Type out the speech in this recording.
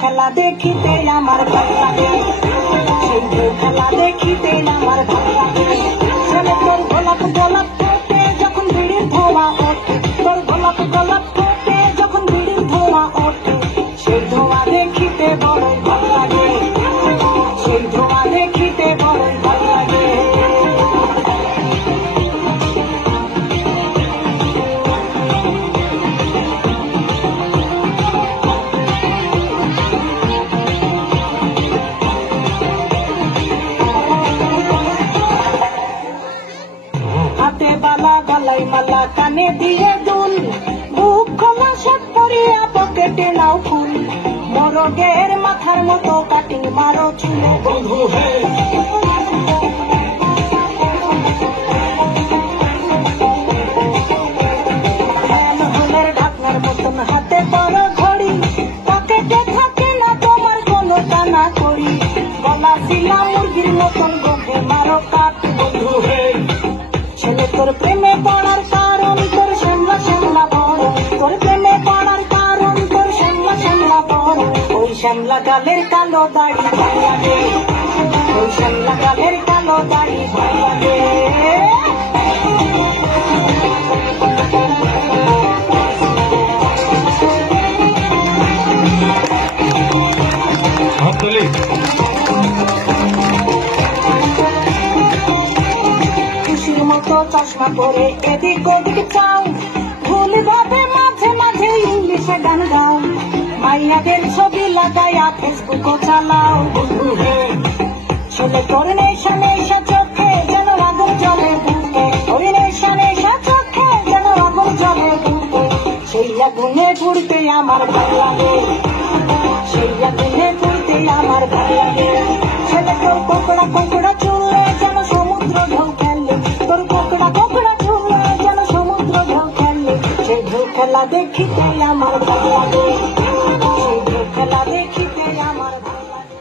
খেলা দেখিতে আমার ভালো লাগে, সেই খেলা দেখিতে আমার ভালো লাগে। ছেলে তোর গোলাপ গোলাপ ফোটে যখন বিড়ির ধোঁয়া ওঠে, তোর গোলাপ গোলাপ ফোটে যখন বিড়ির ধোঁয়া ওঠে, সেই ধোঁয়া দেখিতে বড়ই ভালো লাগে, সেই ধোঁয়া দেখিতে বড়ই ভালো লাগে। হাতে বালা গলায় মালা কানে দিয়ে দুল, বুক খোলা শার্ট পরিয়া পকেটে নাও ফুল, মোরগের মাথার মতো কাটিং মারো চুলে বন্ধু হে। হলের ঢাকনার মতন হাতে বড় ঘড়ি, পকেটে থাকে না তোমার কোনো টানা করি, গলা শিলা মুরগির মতন গোফে মারো কাট বন্ধু হে। ছেলে তোর প্রেমে পড়ার কারণ তোর শ্যামলা শ্যামলা বড়, তোর প্রেমে পড়ার কারণ তোর শ্যামলা শ্যামলা বড়, ওই শ্যামলা গালের কালো দাড়ি ভালো লাগে, ওই শ্যামলা গালের কালো দাড়ি ভালো লাগে। খুশির মতো চশমা পরে এদিক ওদিক চাও, ভুল ভাবে মাঝে মাঝে ইংলিশে গান গাও, মাইয়াদের ছবি লাগাইয়া ফেসবুকও চালাও বন্ধু হে। ছেলে তোর নেশা নেশা চোখে যেন আগুন জ্বলে বুকে, ওই নেশা নেশা চোখে যেন আগুন জ্বলে বুকে, সেই আগুনে পুড়তে আমার ভালো লাগে, সেই আগুনে পুড়তে আমার ভালো লাগে। ছেলে তোর কোকড়া কোকড়া চুলে যেন সমুদ্র ঢেউ খেলে, তোর কোকড়া কোকড়া চুলে যেন সমুদ্র ঢেউ খেলে, সেই ঢেউ খেলা দেখিতে আমার ভালো লাগে, সেই ঢেউ খেলা দেখিতে আমার ভালো লাগে।